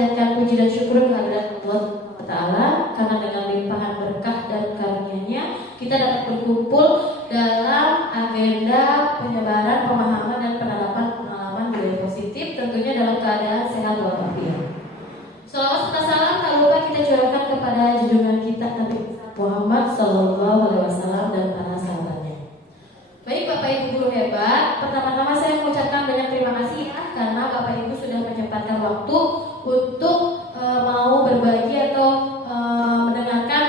panjatkan puji dan syukur kehadirat Allah Ta'ala karena dengan limpahan berkah dan karunia-Nya kita dapat berkumpul dalam agenda penyebaran pemahaman dan penerapan pengalaman budaya positif, tentunya dalam keadaan sehat walafiat. Salawat serta salam tak lupa kita curahkan kepada junjungan kita Nabi Muhammad SAW dan para sahabatnya. Baik Bapak Ibu guru hebat, pertama-tama saya mengucapkan banyak terima kasih ya karena Bapak Ibu sudah menyempatkan waktu untuk mau berbagi atau mendengarkan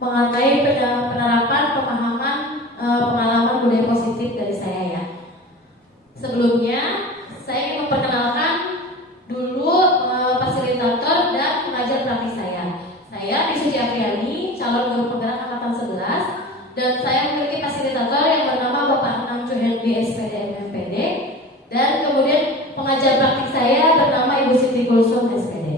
mengenai penerapan pemahaman pengalaman budaya positif dari saya ya. Sebelumnya saya ingin memperkenalkan dulu fasilitator dan pengajar praktis saya. Saya Bisuci Apriani, calon guru penggerak angkatan 11, dan saya memiliki fasilitator yang bernama Bapak Anang Cuhendi SPD MPD, dan kemudian pengajar praktik saya bernama Ibu Siti Kulsum SPD.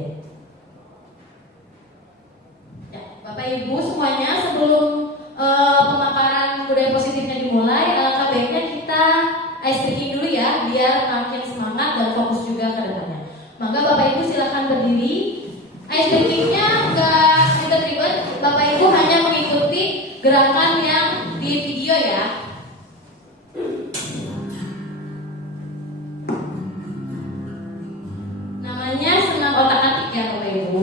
Ya, Bapak Ibu semuanya, sebelum pemaparan budaya positifnya dimulai, alangkah baiknya kita ice breaking dulu ya, biar makin semangat dan fokus juga ke depannya. Maka Bapak Ibu silakan berdiri. Ice breakingnya nggak ribet-ribet, Bapak Ibu hanya mengikuti gerakan yang di video ya. Namanya senam otak-atik ya Bapak Ibu.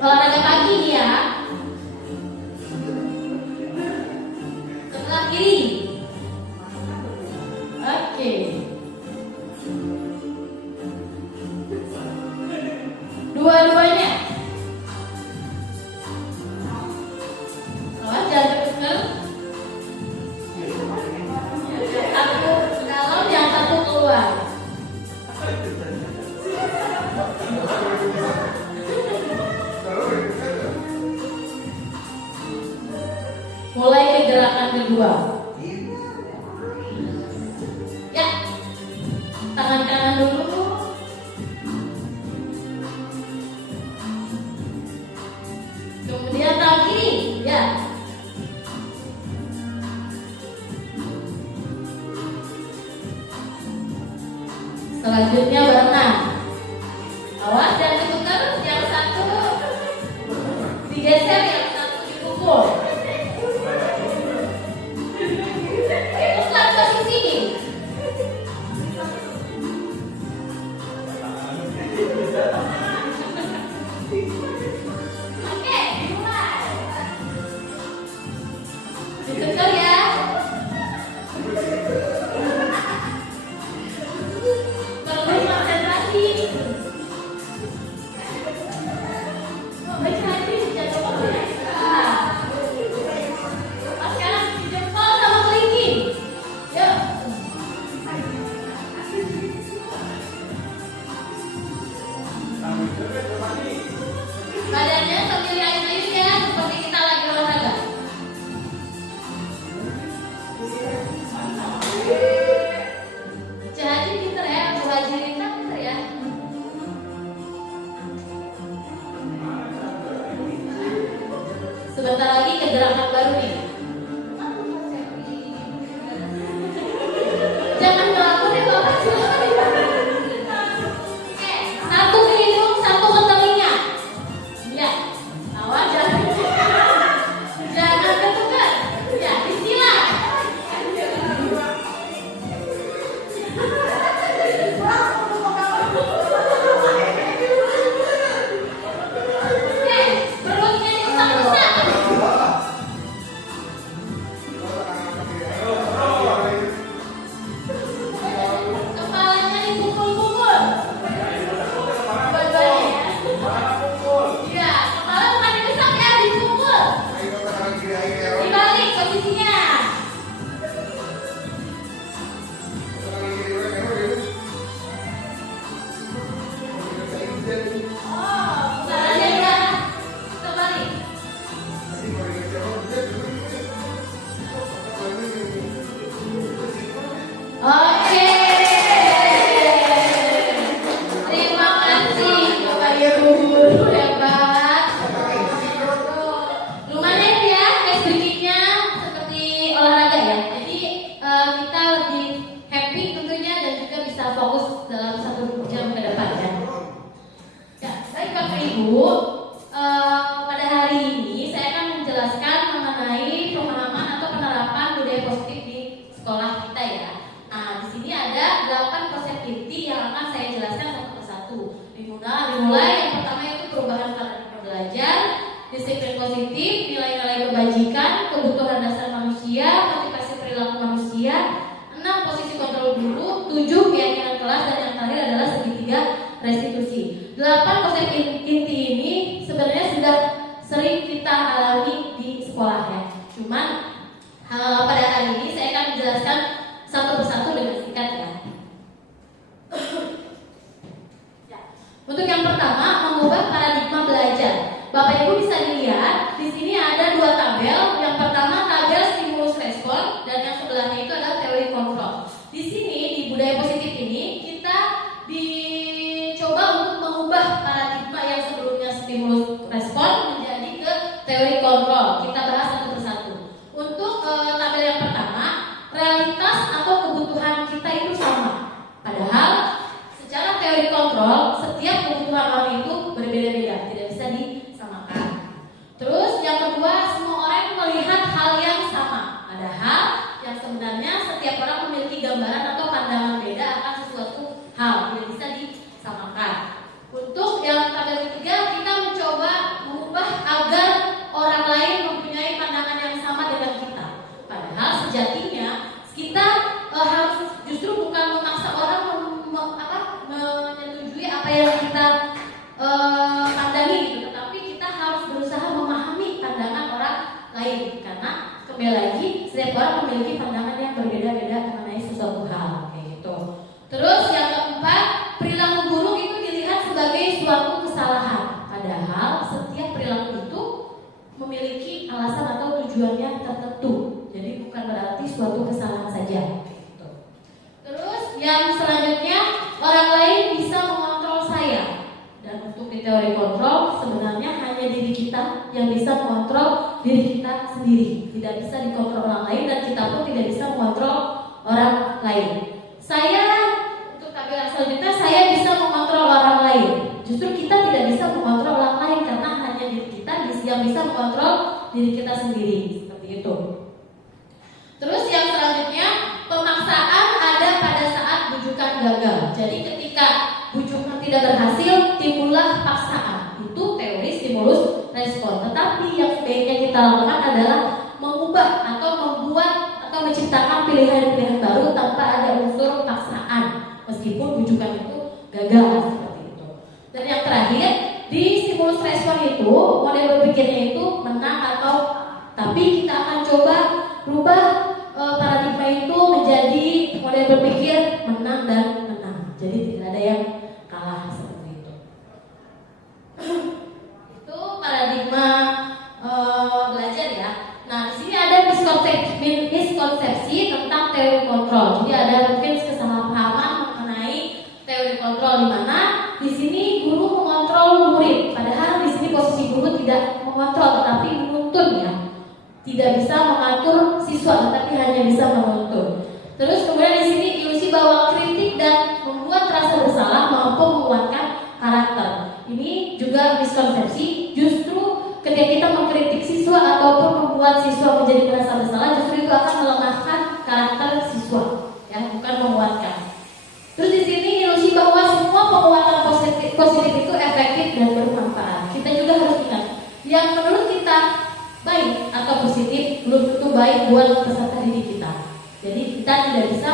Olahraga pagi ya. Sebelah kiri. Oke. Dua-duanya. Awas jangan terkeser. Satu dalam, yang satu keluar. Mulai ke gerakan kedua. Ya, tangan kanan dulu. Kemudian tangan kiri. Ya. Selanjutnya berenang. Awas jangan ditukar, yang satu digeser, yang satu dipukul. Badannya sambil ayun-ayun ya, seperti kita lagi olahraga. Jadi pinter ya, Bu Haji Rita pinter ya. Sebentar lagi ke gerakan baru nih. Jangan ngelaku deh Bapak. Oke, satu ke hidung, satu ke telinga. Ya, awas jangan ketukar. Ya, bismillah. Oke, perutnya diusap-usap. disiplin positif, nilai-nilai kebajikan, kebutuhan dasar manusia, motivasi perilaku manusia, 6 posisi kontrol guru, 7 keyakinan kelas, dan yang terakhir adalah segitiga restitusi. 8 konsep inti ini sebenarnya sudah sering kita alami di sekolah ya. Cuman pada hari ini saya akan menjelaskan satu persatu dengan singkat ya. Untuk yang pertama, mengubah paradigma belajar. Bapak Ibu bisa dilihat di sini ada 2 tabel. Yang pertama tabel stimulus respon dan yang sebelahnya itu adalah teori kontrol. Di sini di budaya positif ini kita dicoba untuk mengubah paradigma yang sebelumnya stimulus respon menjadi ke teori kontrol. Kita bahas satu persatu. Untuk tabel yang pertama, realitas atau kebutuhan kita itu sama. Padahal secara teori kontrol setiap kebutuhan orang itu berbeda-beda, tidak bisa disamakan. Terus yang kedua, semua orang melihat hal yang sama. Padahal yang sebenarnya setiap orang memiliki gambaran atau pandangan beda akan sesuatu hal, tidak bisa disamakan. Untuk yang tabel ketiga, kita mencoba mengubah agar orang lain mempunyai pandangan yang sama dengan kita. Padahal sejatinya kita harus justru bukan memaksa orang menyetujui apa yang kita pandangi gitu, tetapi kita harus berusaha memahami pandangan orang lain, karena kembali lagi setiap orang memiliki pandangan yang berbeda-beda mengenai sesuatu hal kayak gitu. Terus yang keempat, perilaku buruk itu dilihat sebagai suatu kesalahan, padahal setiap perilaku itu memiliki alasan atau tujuannya tertentu, jadi bukan berarti suatu kesalahan saja gitu. Terus yang selanjutnya, orang lain bisa mengontrol saya. Dan untuk di teori kontrol sebenarnya hanya diri kita yang bisa mengontrol diri kita sendiri. Tidak bisa dikontrol orang lain dan kita pun tidak bisa mengontrol orang lain. Untuk tabel yang selanjutnya, saya bisa mengontrol orang lain. Justru kita tidak bisa mengontrol orang lain karena hanya diri kita yang bisa mengontrol diri kita sendiri. Seperti itu. Terus yang selanjutnya, pemaksaan ada pada saat bujukan gagal. Jadi ketika bujukan tidak berhasil, timbullah paksaan. Itu teori stimulus respon. Tetapi yang sebaiknya kita lakukan adalah mengubah atau membuat atau menciptakan pilihan-pilihan baru tanpa ada unsur paksaan, meskipun bujukan itu gagal seperti itu. Dan yang terakhir, di stimulus respon itu model berpikirnya itu menang atau, tapi kita akan coba rubah paradigma itu menjadi model berpikir menang dan menang. Jadi tidak ada yang kalah seperti itu. Itu paradigma belajar ya. Nah, di sini ada miskonsepsi tentang teori kontrol. Jadi ada mungkin kesalahpahaman mengenai teori kontrol, di mana di sini guru mengontrol murid. Padahal di sini posisi guru tidak mengontrol tetapi menuntun ya. Tidak bisa mengatur siswa tetapi hanya bisa menuntun. Terus kemudian di sini ilusi bahwa kritik dan membuat rasa bersalah mampu menguatkan karakter. Ini juga miskonsepsi. Justru ketika kita mengkritik siswa ataupun membuat siswa menjadi merasa bersalah, justru itu akan melemahkan karakter siswa, ya, bukan menguatkan. Terus di sini ilusi bahwa semua penguatan positif itu efektif dan bermanfaat. Kita juga harus ingat, yang menurut kita baik atau positif belum tentu baik buat peserta didik kita. Jadi kita tidak bisa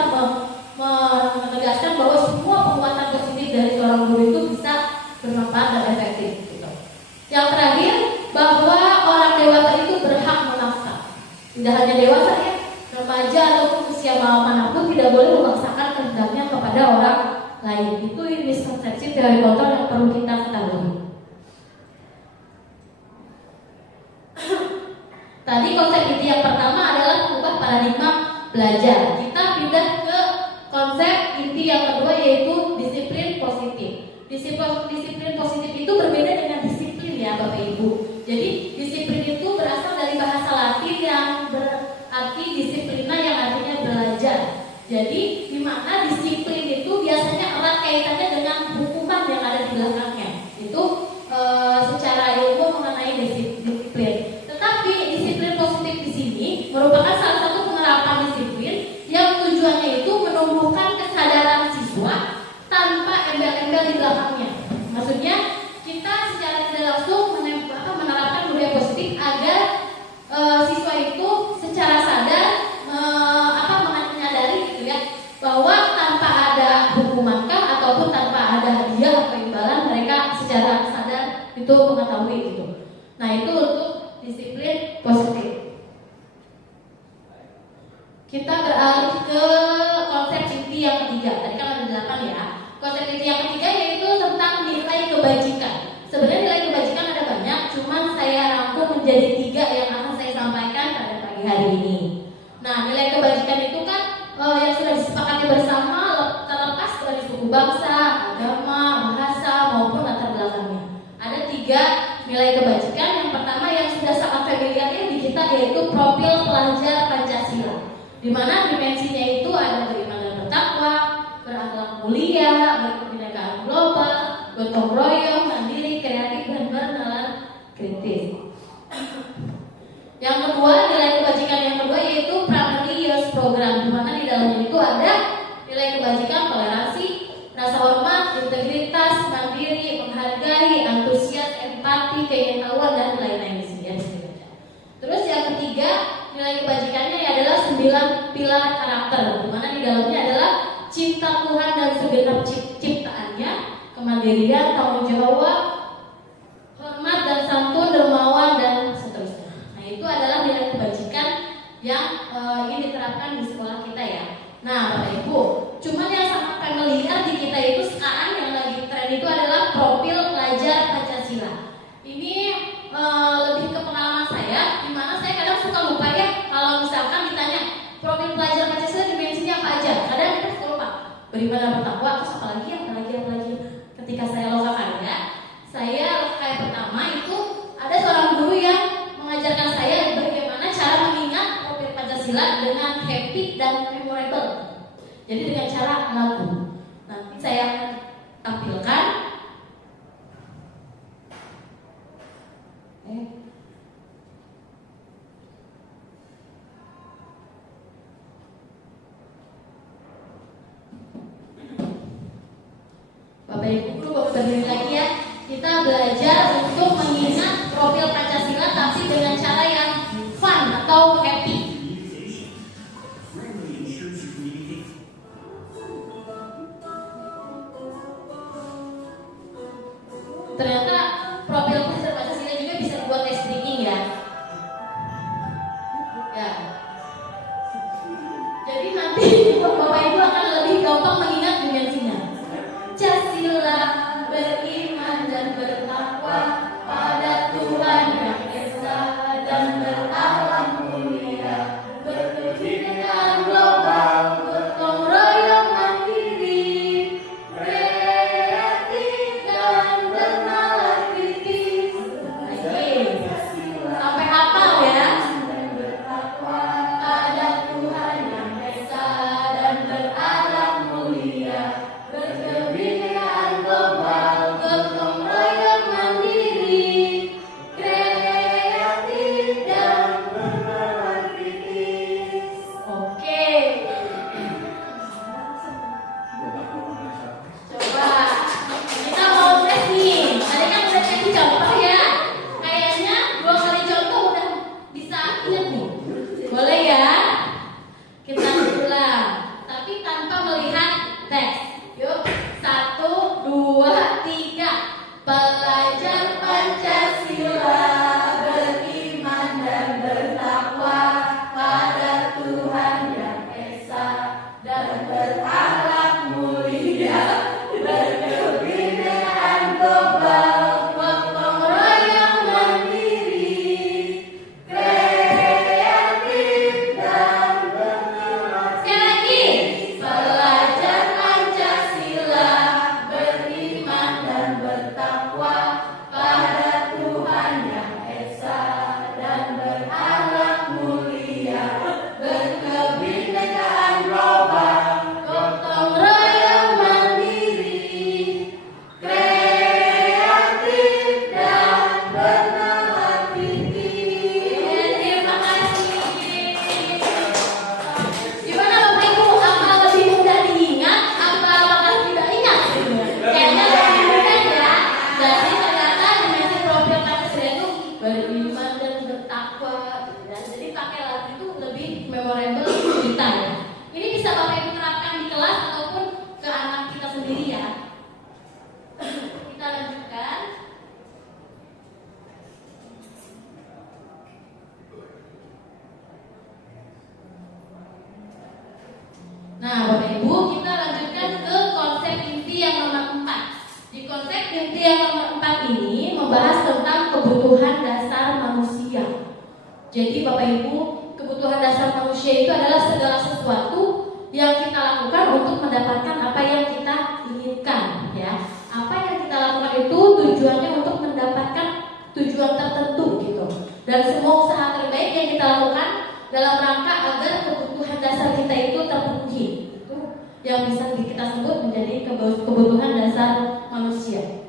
menegaskan bahwa semua penguatan positif dari seorang guru itu bisa bermanfaat dan efektif gitu. Yang terakhir, bahwa orang dewasa itu berhak memaksa. Tidak hanya dewasa ya, remaja ataupun usia manapun tidak boleh memaksakan kehendaknya kepada orang lain. Itu miskonsepsi teori kontrol yang perlu kita ketahui. Tadi konsep inti yang pertama adalah mengubah paradigma belajar. Kita pindah ke konsep inti yang kedua, yaitu disiplin positif. Disiplin positif itu berbeda dengan disiplin ya Bapak Ibu. Jadi disiplin itu berasal dari bahasa Latin yang berarti disiplina, yang artinya belajar. Jadi di mana disiplin itu biasanya erat kaitannya dengan hukuman yang ada di belakangnya. Itu secara ilmu mengenai disiplin. Tetapi disiplin positif di sini merupakan salah satu penerapan disiplin yang tujuannya itu menumbuhkan kesadaran siswa tanpa embel-embel di belakangnya. Maksudnya kita secara tidak langsung menerapkan budaya mengetahui gitu. Nah itu untuk disiplin positif. Kita beralih ke konsep inti yang ketiga. Tadi kan ada 8 ya. Konsep inti yang ketiga yaitu tentang nilai kebajikan. Sebenarnya nilai kebajikan ada banyak, cuman saya rangkum menjadi 3 yang akan saya sampaikan pada pagi hari ini. Nah, nilai kebajikan itu kan yang sudah disepakati bersama, terlepas dari suku bangsa, agama, bahasa maupun latar belakangnya. Ada 3 nilai kebajikan. Yang pertama yang sudah sangat familiar di kita yaitu profil pelajar Pancasila, di mana dimensinya itu ada beriman dan bertakwa, berakhlak mulia, berkebinekaan global, gotong royong, mandiri, kreatif, dan bernalar kritis. Yang kedua, nilai kebajikan yang kedua yaitu Primary Youth Program, di mana di dalamnya itu ada nilai kebajikan toleransi, rasa hormat, integritas, mandiri, menghargai, antusias, empati, keinginawan, dan lain-lain di sini. Terus yang ketiga, nilai kebajikannya adalah 9 pilar karakter, di mana di dalamnya adalah cinta Tuhan dan segenap ciptaannya, kemandirian, tanggung jawab, hormat dan santun, dermawan, dan seterusnya. Nah itu adalah nilai kebajikan yang ingin diterapkan di sekolah kita ya. Nah Bapak Ibu, cuman yang sangat familiar di kita itu sekarang yang lagi tren itu adalah profil pelajar Pancasila. Ini lebih ke pengalaman saya, di mana saya kadang suka lupa ya kalau misalkan ditanya profil pelajar Pancasila dimensinya apa aja. Kadang kita suka lupa beriman dan bertakwa, terus apa lagi. Ketika saya loka karya, saya pertama itu ada seorang guru yang mengajarkan saya bagaimana cara mengingat profil Pancasila dengan happy dan memorable. Jadi dengan cara lagu. Nanti saya akan tampilkan. Bapak Ibu guru berdiri lagi ya. Kita belajar untuk mengingat profil Pancasila tapi dengan cara yang fun atau happy. Ternyata profil pelajar Pancasila juga bisa dibuat tes speaking ya. Ya. Jadi nanti Bapak Ibu akan lebih gampang mengingat dimensinya. Pancasila beriman dan bertakwa pada Tuhan yang Esa dan berakhlak mulia, berkebinekaan global, gotong royong mandiri, kreatif dan bernalar kritis. Sampai hafal ya. Pada Tuhan yang Esa dan berakhlak mulia, berkebinekaan global, gotong royong mandiri, kreatif dan bernalar kritis. Oke. Coba kita mau tes nih. Tadi kan udah kasih contoh ya. Kayaknya 2 kali contoh udah bisa ingat nih. Boleh ya? Kita ulang, tapi tanpa melihat teks. Yuk, 1, 2, 3. Pelajar Pancasila beriman dan bertakwa pada Tuhan yang Esa dan berakhlak mulia, berkebinekaan global, gotong royong mandiri, kreatif dan bernalar. Sekali lagi, pelajar Pancasila beriman dan bertakwa pada Tuhan yang Esa dan berakhlak mulia, berkebinekaan global, gotong royong mandiri, kreatif dan bernalar kritis. Terima kasih. Gimana Bapak Ibu? Apa lebih mudah diingat? Apa bakal tidak ingat? Kayaknya lebih mudah ya. Jadi ternyata dimensi profil Pancasila itu beriman dan bertakwa. Dan jadi pakai lagu itu lebih memorable kita ya. Ini bisa Bapak Ibu terapkan di kelas ataupun ke anak kita sendiri ya. Kita lanjutkan. yang nomor 4 ini membahas tentang kebutuhan dasar manusia. Jadi Bapak Ibu, kebutuhan dasar manusia itu adalah segala sesuatu yang kita lakukan untuk mendapatkan apa yang kita inginkan, ya. Apa yang kita lakukan itu tujuannya untuk mendapatkan tujuan tertentu gitu. Dan semua usaha terbaik yang kita lakukan dalam rangka agar kebutuhan dasar kita itu terpenuhi. Itu yang bisa kita sebut menjadi kebutuhan dasar manusia.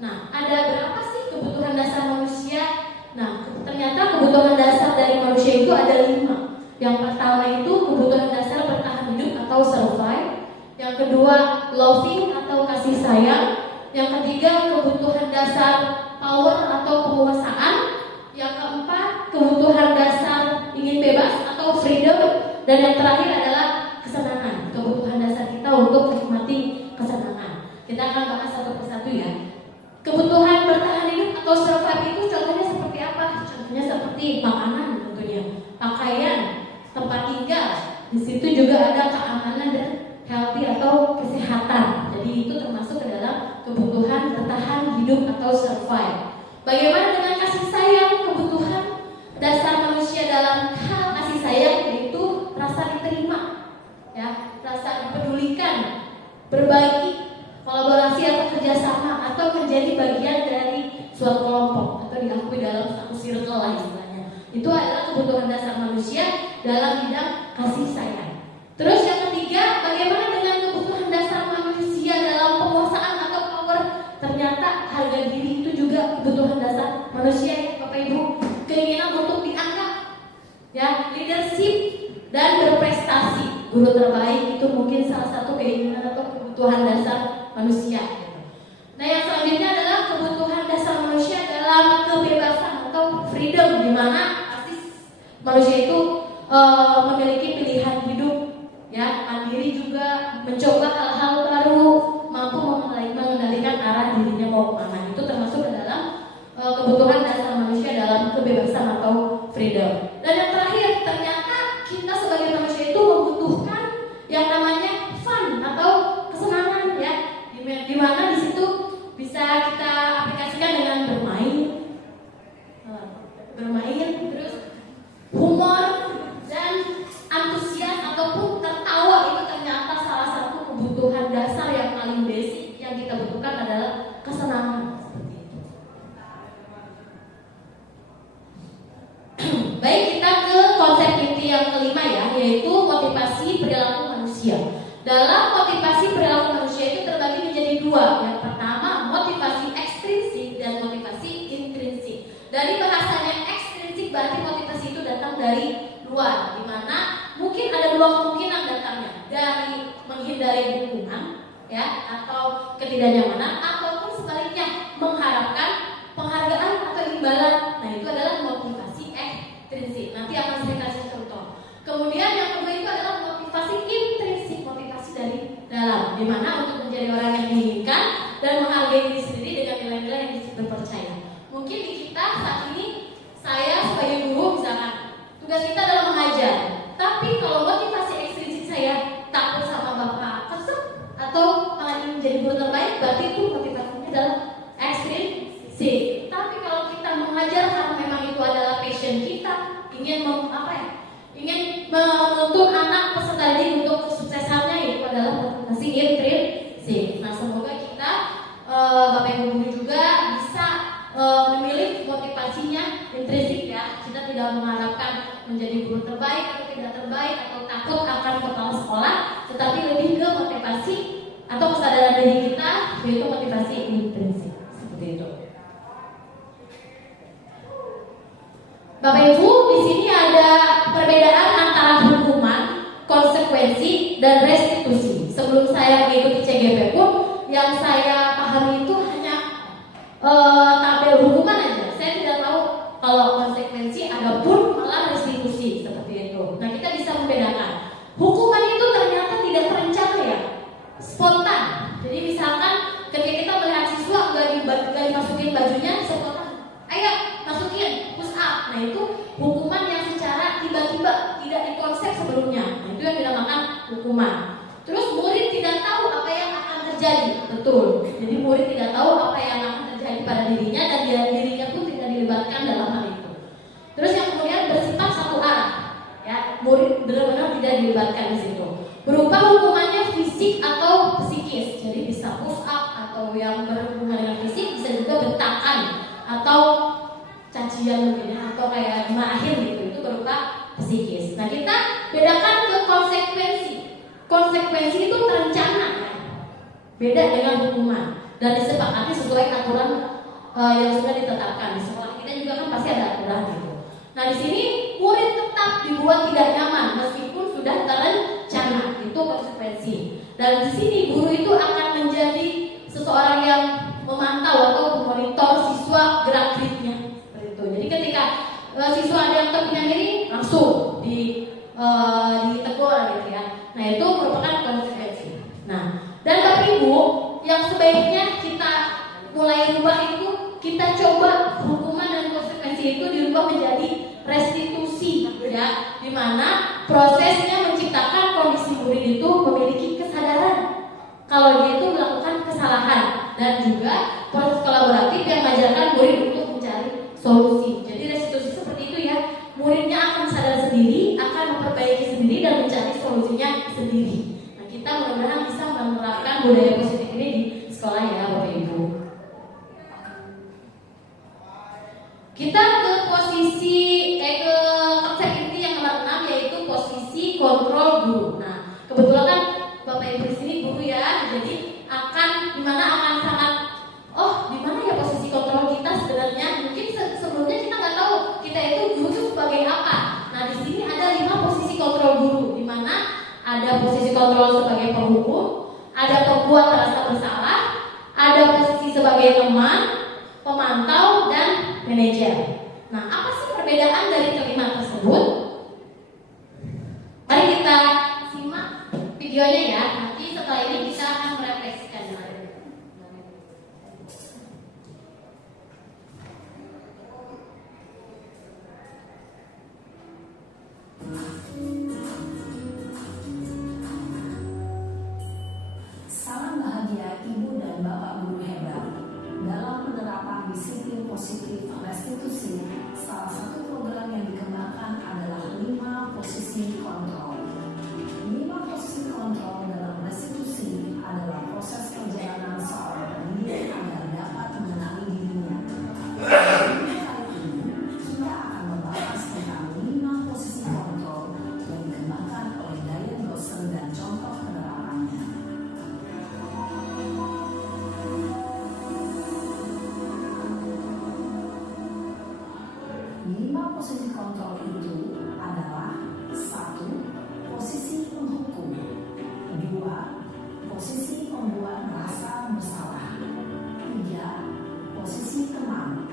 Nah, ada berapa sih kebutuhan dasar manusia? Nah, ternyata kebutuhan dasar dari manusia itu ada 5. Yang pertama itu kebutuhan dasar bertahan hidup atau survive. Yang kedua, loving atau kasih sayang. Yang ketiga, kebutuhan dasar power atau penguasaan. Yang keempat, kebutuhan dasar ingin bebas atau freedom. Dan yang terakhir adalah kesenangan, kebutuhan dasar kita untuk menikmati kesenangan. Kita akan bahas satu persatu ya. Kebutuhan bertahan hidup atau survive itu contohnya seperti apa? Contohnya seperti makanan tentunya, pakaian, tempat tinggal. Di situ juga ada keamanan dan healthy atau kesehatan. Jadi itu termasuk ke dalam kebutuhan bertahan hidup atau survive. Bagaimana dengan kasih sayang? Kebutuhan dasar manusia dalam hal kasih sayang yaitu rasa diterima, ya, rasa dipedulikan, berbagi, kolaborasi atau kerjasama, atau menjadi bagian dari suatu kelompok atau diakui dalam satu circle lah istilahnya. Itu adalah kebutuhan dasar manusia dalam bidang kasih sayang. Terus yang ketiga, bagaimana dengan kebutuhan dasar manusia dalam penguasaan atau power? Ternyata harga diri itu juga kebutuhan dasar manusia ya Bapak Ibu. Keinginan untuk dianggap, ya, leadership dan berprestasi. Guru terbaik itu mungkin salah satu keinginan atau kebutuhan dasar manusia. Nah, yang selanjutnya adalah kebutuhan dasar manusia dalam kebebasan atau freedom, di mana pasti manusia itu memiliki pilihan hidup, ya, mandiri juga, mencoba hal-hal baru, mampu mengendalikan arah dirinya mau kemana. Itu termasuk dalam kebutuhan dasar manusia dalam kebebasan atau freedom. Dan yang terakhir, ternyata kita sebagai manusia itu membutuhkan yang namanya fun atau kesenangan, ya, di mana di situ bisa kita aplikasikan dengan bermain, terus humor dan antusias ataupun tertawa. Itu ternyata salah satu kebutuhan dasar yang paling basic yang kita butuhkan adalah kesenangan. Baik, kita ke konsep inti yang kelima ya, yaitu motivasi perilaku manusia. Dalam motivasi perilaku manusia itu terbagi menjadi 2. Yang pertama, motivasi ekstrinsik dan motivasi intrinsik. Dari bahasanya ekstrinsik berarti motivasi itu datang dari luar, di mana mungkin ada 2 kemungkinan datangnya, dari menghindari hukuman, ya, atau ketidaknyamanan, ataupun sebaliknya mengharapkan penghargaan atau imbalan. Nah, itu adalah motivasi ekstrinsik. Nanti akan saya kasih contoh. Kemudian yang kedua itu adalah motivasi intrinsik, motivasi dari dalam, di mana untuk menjadi orang yang diinginkan dan menghargai diri sendiri dengan nilai-nilai yang dipercaya. Mungkin di kita saat ini, saya sebagai guru misalkan, tugas kita adalah mengajar. Tapi kalau motivasi ekstrinsik saya takut sama bapak kesel atau malah ingin menjadi guru terbaik, berarti itu motivasinya adalah ekstrinsik. Tapi kalau kita mengajar karena memang itu adalah passion kita, ingin ingin menuntun anak peserta didik untuk kesuksesannya, itu adalah motivasi intrinsik. Nah, semoga kita Bapak Ibu guru juga bisa memilih motivasinya intrinsik ya. Kita tidak mengharapkan menjadi guru terbaik atau tidak terbaik atau takut akan kepala sekolah, tetapi lebih ke motivasi atau kesadaran diri kita, yaitu motivasi intrinsik. Seperti itu. Bapak Ibu, di sini ada perbedaan antara hukuman, konsekuensi, dan restitusi. Sebelum saya mengikuti CGP pun, yang saya pahami itu hanya tabel hukuman aja. Saya tidak tahu kalau konsekuensi ada pun malah restitusi seperti itu. Nah, kita bisa membedakan. Hukuman itu ternyata tidak terencana ya, spontan. Jadi misalkan ketika kita melihat siswa nggak dimasukin bajunya, spontan, ayo masukin, push up. Nah, itu hukuman yang secara tiba-tiba tidak dikonsep sebelumnya. Nah, itu yang dinamakan hukuman. Terus murid tidak tahu apa yang akan terjadi terjadi. Betul. Jadi murid tidak tahu apa yang akan terjadi pada dirinya dan dirinya pun tidak dilibatkan dalam hal itu. Terus yang kemudian bersifat satu arah, ya, murid benar-benar tidak dilibatkan di situ. Berupa hukumannya fisik atau psikis. Jadi bisa push up atau yang berhubungan dengan fisik, bisa juga bentakan atau cacian mungkin ya, atau kayak marahin gitu. Itu berupa psikis. Nah, kita bedakan ke konsekuensi. Konsekuensi itu terencana, ya. Beda dengan hukuman dan disepakati sesuai aturan yang sudah ditetapkan. Di sekolah kita juga kan pasti ada aturan gitu. Nah, di sini murid tetap dibuat tidak nyaman meskipun sudah terencana. Itu konsekuensi. Dan di sini guru itu akan menjadi seseorang yang memantau atau memonitor siswa gerak-geriknya. Jadi ketika siswa ada yang terpindah miring, langsung ditegur gitu ya. Nah, itu merupakan konsekuensi. Nah, dan Bapak Ibu, yang sebaiknya kita mulai rubah itu, kita coba hukuman dan konsekuensi itu dirubah menjadi restitusi, ya, di mana prosesnya menciptakan kondisi murid itu memiliki kesadaran kalau dia itu melakukan kesalahan dan juga proses kolaboratif yang mengajarkan murid untuk mencari solusi. Jadi restitusi seperti itu ya, muridnya akan sadar sendiri, akan memperbaiki sendiri dan mencari solusinya sendiri. Nah, kita mudah-mudahan bisa menerapkan budaya positif ini di sekolah ya Bapak Ibu. Kita ke posisi ke konsep inti yang nomor 6, yaitu posisi kontrol guru. Nah, kebetulan kan Bapak Ibu di sini guru ya, jadi dimana akan sangat dimana ya posisi kontrol kita sebenarnya. Mungkin sebelumnya kita nggak tahu kita itu guru itu sebagai apa. Nah, di sini ada 5 posisi kontrol guru, di mana ada posisi kontrol sebagai penghukum, ada pembuat rasa bersalah, ada posisi sebagai teman, pemantau, dan manajer. Nah, apa sih perbedaan dari kelima tersebut? Mari kita simak videonya ya. Nanti setelah ini kita akan merefleksikan. Salam bahagia Ibu dan Bapak guru hebat. Dalam penerapan disiplin positif restitusi, salah satu program yang dikembangkan adalah 5 posisi kontrol. 5 posisi kontrol dalam restitusi adalah proses perjalanan seorang pendidik agar dapat mengenali dirinya. Kali ini kita akan membahas tentang 5 posisi kontrol yang dikembangkan oleh Diane Dawson dan contoh penerapannya. 5 posisi kontrol itu adalah 1. Posisi penghukum, 2. Posisi pembuat merasa bersalah, 3. Posisi teman,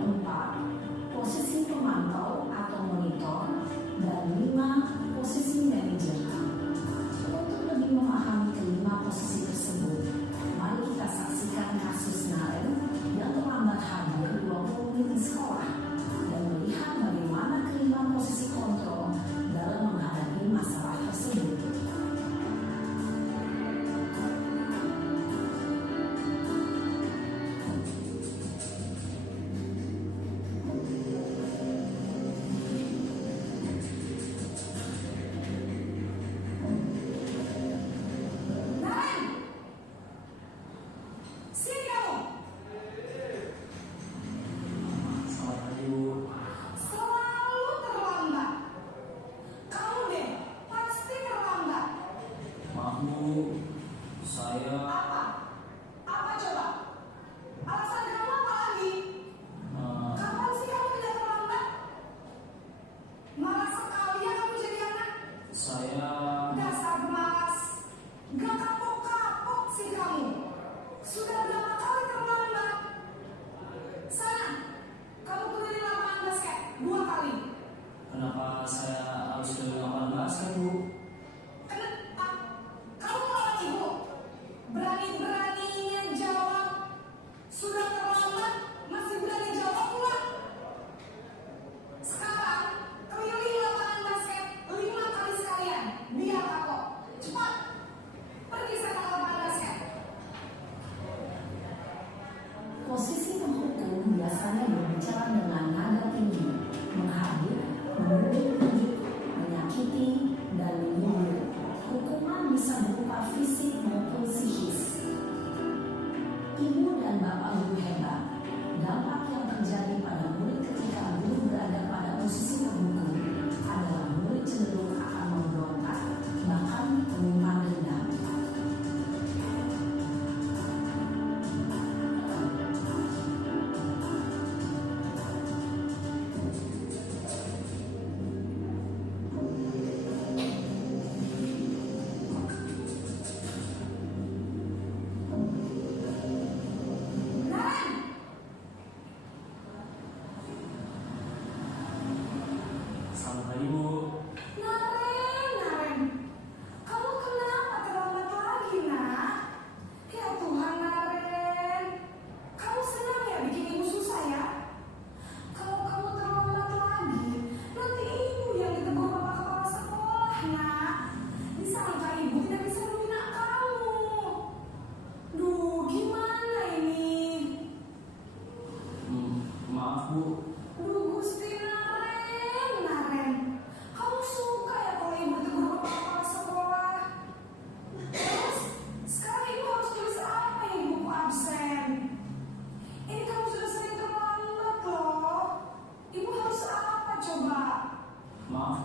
4. Posisi pemantau atau monitor, dan 5. Posisi manajer. Untuk lebih memahami kelima posisi tersebut, mari kita saksikan kasus Naren yang terlambat hadir 20 menit di sekolah dan melihat bagaimana kelima posisi kontrol dalam menghadapi masalah tersebut.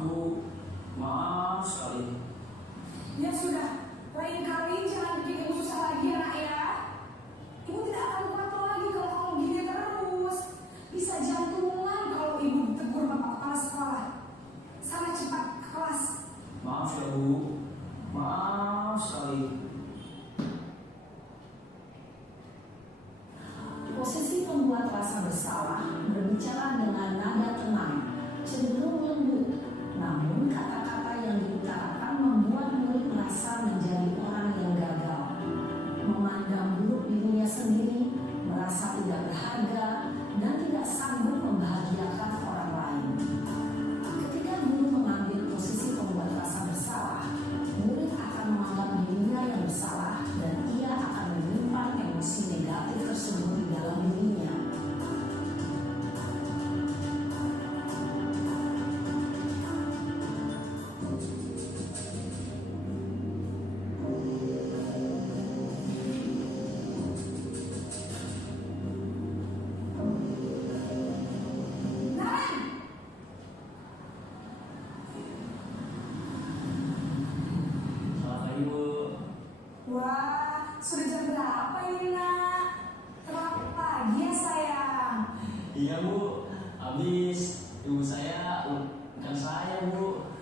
Bu, maaf sekali. Ya sudah, lain kali jangan bikin ibu susah lagi ya nak ya. Ibu tidak akan kuat lagi kalau kamu gini terus. Bisa jantungan kalau ibu ditegur bapak kepala sekolah. Sana cepat ke kelas. Maaf ya Bu, maaf sekali. Posisi pembuat rasa bersalah berbicara dengan nada tenang, cenderung lembut. Namun kata-kata yang diutarakan membuat murid merasa menjadi orang yang gagal, memandang buruk dirinya sendiri, merasa tidak berharga, dan tidak sanggup membahagiakan orang lain. Ketika guru mengambil posisi pembuat rasa bersalah, murid akan menganggap dirinya yang bersalah dan ia akan menyimpan emosi negatif tersebut di dalam dirinya. Selamat pagi Bu. Wah, sudah jam berapa ini nak? Terlalu pagi ya sayang. Iya Bu, habis ibu saya bukan saya Bu.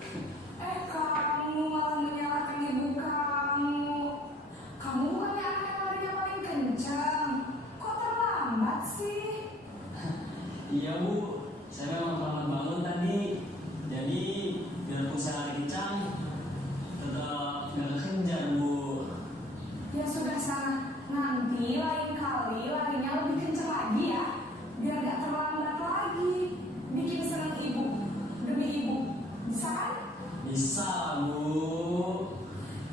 Kamu malah menyalahkan ibu kamu. Kamu bukannya anak yang larinya paling kencang. Kok terlambat sih? Iya Bu, saya memang terlambat bangun tadi. Jadi biarpun saya lari kencang, tetap gak kekejar Bu. Ya sudah sana. Nanti lain kali larinya lebih kencang lagi ya. Biar gak terlambat lagi. Bikin senang ibu. Demi ibu. Bisa kan? Bisa Bu.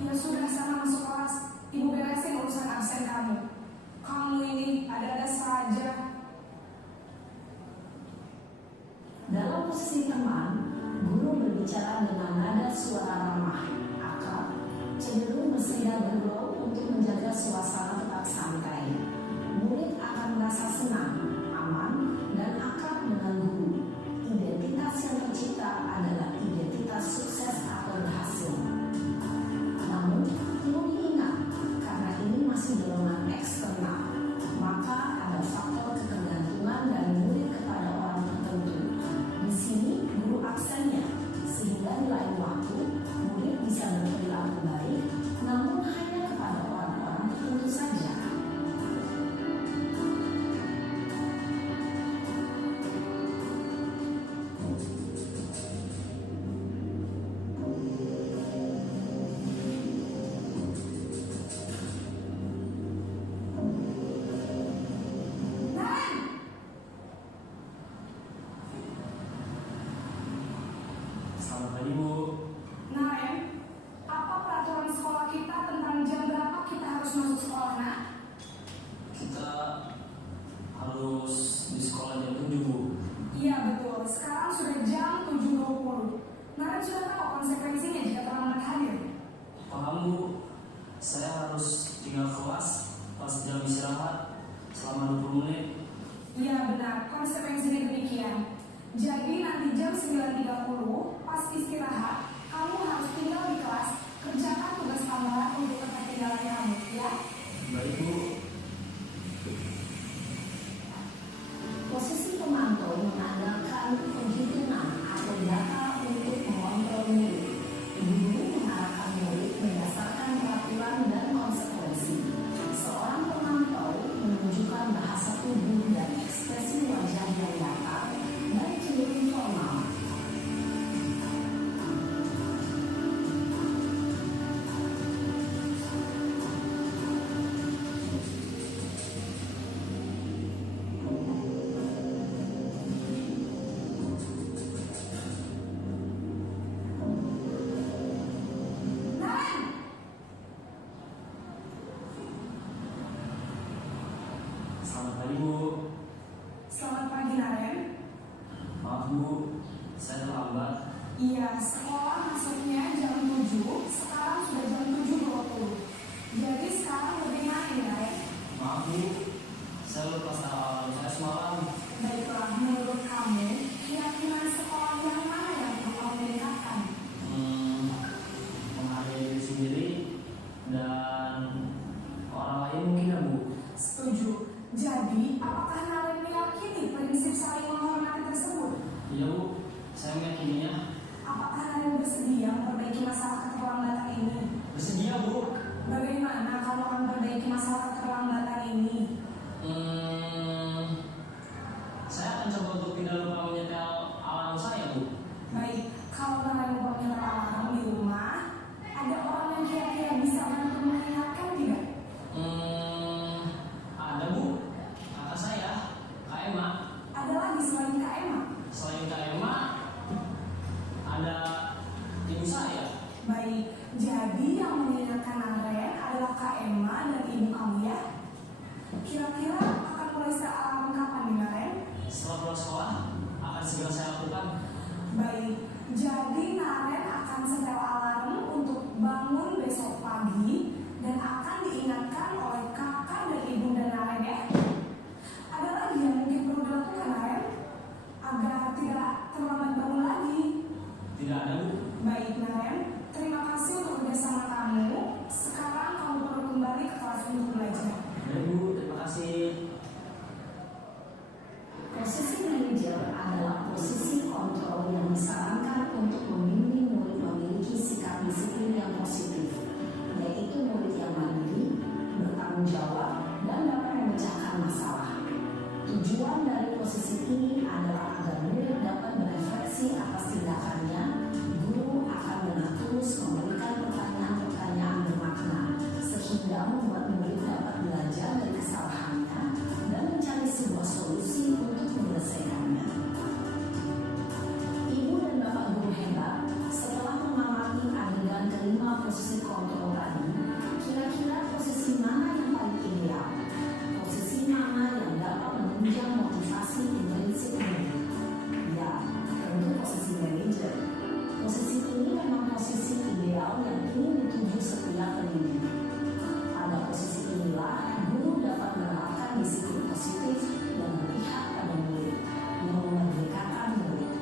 Ya sudah sana masuk kelas. Ibu beresin urusan absen kamu. Kamu ini ada-ada saja. Dalam posisi teman, guru berbicara dengan nada suara ramah, akrab, cenderung bersenda bergurau untuk menjaga suasana tetap santai. Murid akan merasa senang, aman, dan akrab dengan guru. Identitas yang tercipta adalah identitas sukses atau berhasil. Namun, perlu diingat, karena ini masih dorongan eksternal, maka ada faktor ketergantungan dari murid kepada orang tertentu. Di sini, guru absennya, sehingga di lain waktu, murid bisa berperilaku baik, namun hanya kepada orang-orang tertentu saja. Selamat pagi Bu. Naren, apa peraturan sekolah kita tentang jam berapa kita harus masuk sekolah, nak? Kita harus di sekolah jam 7 Bu. Iya betul, sekarang sudah jam 7.20. Naren sudah tahu konsekuensinya jika terlambat hadir. Paham Bu, saya harus tinggal kelas pas jam istirahat selama 20 menit. Iya benar, konsekuensinya demikian. Jadi nanti jam 9.30 pas istirahat, kamu harus tinggal di kelas, kerjakan tugas tambahan untuk ketinggalan kamu, ya? Baik Bu. Posisi pemantau mengandalkan penghitungan atau data untuk mengontrol murid. Guru mengarahkan murid berdasarkan peraturan dan konsekuensi. Seorang pemantau menunjukkan bahasa tubuh dan ekspresi wajah yang datar dan cenderung formal. Selamat pagi Bu. Selamat pagi Naren. Maaf Bu, saya terlambat. Iya, sekolah masuknya jam 7, sekarang sudah jam 7.20. Jadi sekarang lebih naik ya, Naren. Maaf Bu, saya lupa alarm saya semalam. Baiklah, menurut kamu, keyakinan sekolah yang mana yang perlu kamu meningkatkan? saya meyakininya. Apakah Naren bersedia memperbaiki masalah keterlambatan ini? Bersedia, Bu. Bagaimana kalau akan memperbaiki masalah keterlambatan ini? Saya akan coba untuk tidak lupa menyetel alarm saya, Bu. Baik, kalau Naren lupa menyetel alarm di rumah, ada orang yang kira-kira bisa bantu mengingatkan tidak? Ada, Bu. Kakak saya, Kak Emma. Ada lagi selain Kak Emma? Selain Kak Emma, ada ibu saya. Baik, jadi yang mengingatkan Naren adalah Kak Emma dan ibu kamu ya? Kira-kira akan mulai set alarm kapan nih Naren? Setelah pulang sekolah, akan segera saya lakukan. Baik, jadi Naren akan setel alarm untuk bangun besok pagi dan akan diingatkan oleh kakak dan ibunda Naren ya. Ada lagi yang mungkin perlu dilakukan Naren agar tidak terlambat bangun lagi? Tidak ada, Bu. Baik Naren, terima kasih untuk kerjasama kamu. Sekarang kamu perlu kembali ke kelas untuk belajar. Baik, Bu. Terima kasih. Posisi manajer adalah posisi kontrol yang disarankan untuk membimbing murid memiliki sikap disiplin yang positif, yaitu murid yang mandiri, bertanggung jawab, dan dapat memecahkan masalah. Tujuan dari posisi ini adalah agar murid dapat berefleksi atas tindakannya. Guru akan dengan tulus memberikan pertanyaan-pertanyaan bermakna, sehingga membuat murid dapat belajar dari kesalahannya dan mencari sebuah solusi untuk menyelesaikannya. Ibu dan bapak guru hebat, setelah mengamati adegan kelima posisi kontrol tadi, kira-kira posisi mana yang paling ideal? Posisi mana yang dapat menunjang motivasi intrinsi murid? Ya, tentu posisi manajer. Posisi ini memang posisi ideal yang ingin dituju setiap pendidik. Pada posisi inilah guru dapat menerapkan disiplin positif yang berpihak pada murid, yang memerdekakan murid.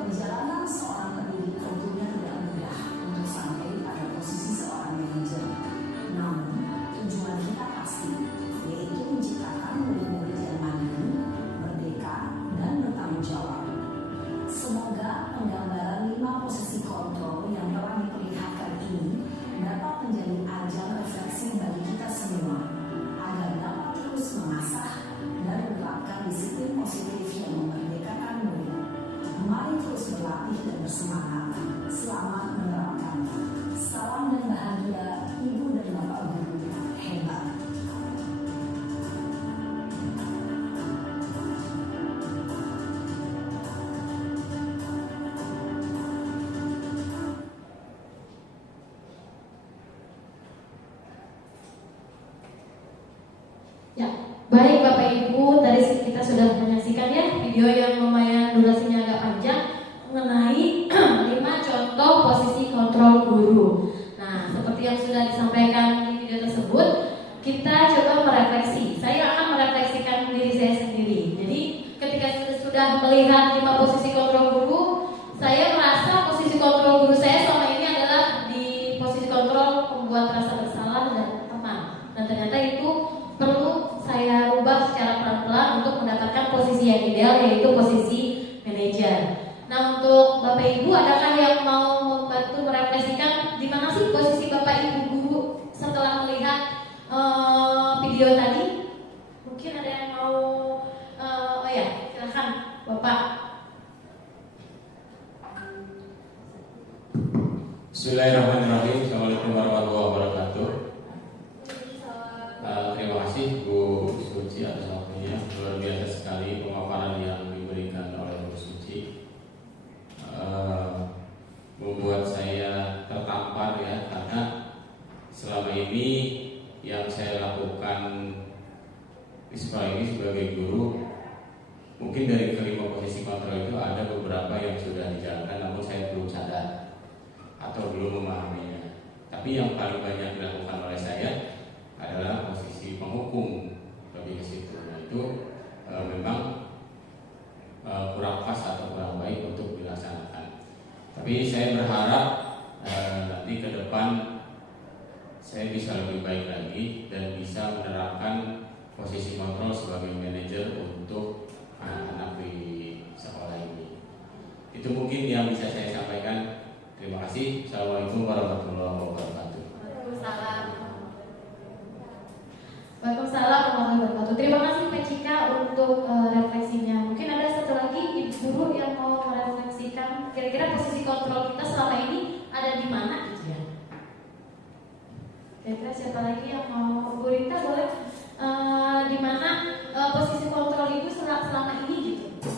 Perjalanan seorang pendidik tentunya tidak mudah untuk sampai pada posisi seorang manajer. Namun, tujuan kita pasti, yaitu menciptakan murid-murid yang mandiri, merdeka, dan bertanggung jawab. Semoga penggambaran 5 posisi kontrol yang telah diperlihatkan ini dapat menjadi ajang refleksi bagi kita semua, agar dapat terus mengasah dan menerapkan disiplin positif yang memerdekakan murid. Mari terus berlatih dan bersemangat. Selamat menerapkan. Salam dan bahagia Ibu dan Bapak Guru hebat. Ya, baik Bapak Ibu, tadi kita sudah menyaksikan ya video yang lumayan durasinya agak panjang mengenai 5 contoh posisi kontrol guru. Nah, seperti yang sudah disampaikan di video tersebut, kita coba merefleksi. Saya akan merefleksikan diri saya sendiri. Jadi, ketika sudah melihat 5 posisi kontrol guru, saya merasa posisi kontrol guru saya selama ini adalah di posisi kontrol pembuat rasa bersalah dan teman. Dan ternyata itu perlu saya rubah secara pelan-pelan untuk mendapatkan posisi yang ideal, yaitu posisi manajer. Nah, untuk Bapak Ibu, adakah yang mau membantu merefleksikan di mana sih posisi Bapak Ibu guru setelah melihat video tadi? Mungkin ada yang mau, silakan Bapak. Bismillahirrahmanirrahim. Assalamualaikum warahmatullahi wabarakatuh. Terima kasih Bu Suci atas waktunya. Luar biasa sekali pemaparan yang diberikan oleh Bu Suci. Membuat saya tertampar ya, karena selama ini yang saya lakukan di sekolah ini sebagai guru, mungkin dari kelima posisi kontrol itu ada beberapa yang sudah dijalankan, namun saya belum sadar atau belum memahaminya. Tapi yang paling banyak dilakukan oleh saya adalah posisi penghukum, lebih ke situ. Nah, itu memang kurang pas atau kurang baik untuk dilaksanakan. Tapi saya berharap nanti ke depan saya bisa lebih baik lagi dan bisa menerapkan posisi kontrol sebagai manajer untuk anak-anak di sekolah ini. Itu mungkin yang bisa saya sampaikan. Terima kasih. Assalamualaikum warahmatullahi wabarakatuh. Waalaikumsalam. Waalaikumsalam warahmatullahi wabarakatuh. Terima kasih Pak Cika untuk refleksinya. Mungkin ada satu lagi ibu guru yang mau merefleksikan kira-kira posisi kontrol kita selama ini ada di mana gitu ya. Kira-kira siapa lagi yang mau? Bu Rita boleh di mana posisi kontrol ibu selama ini gitu.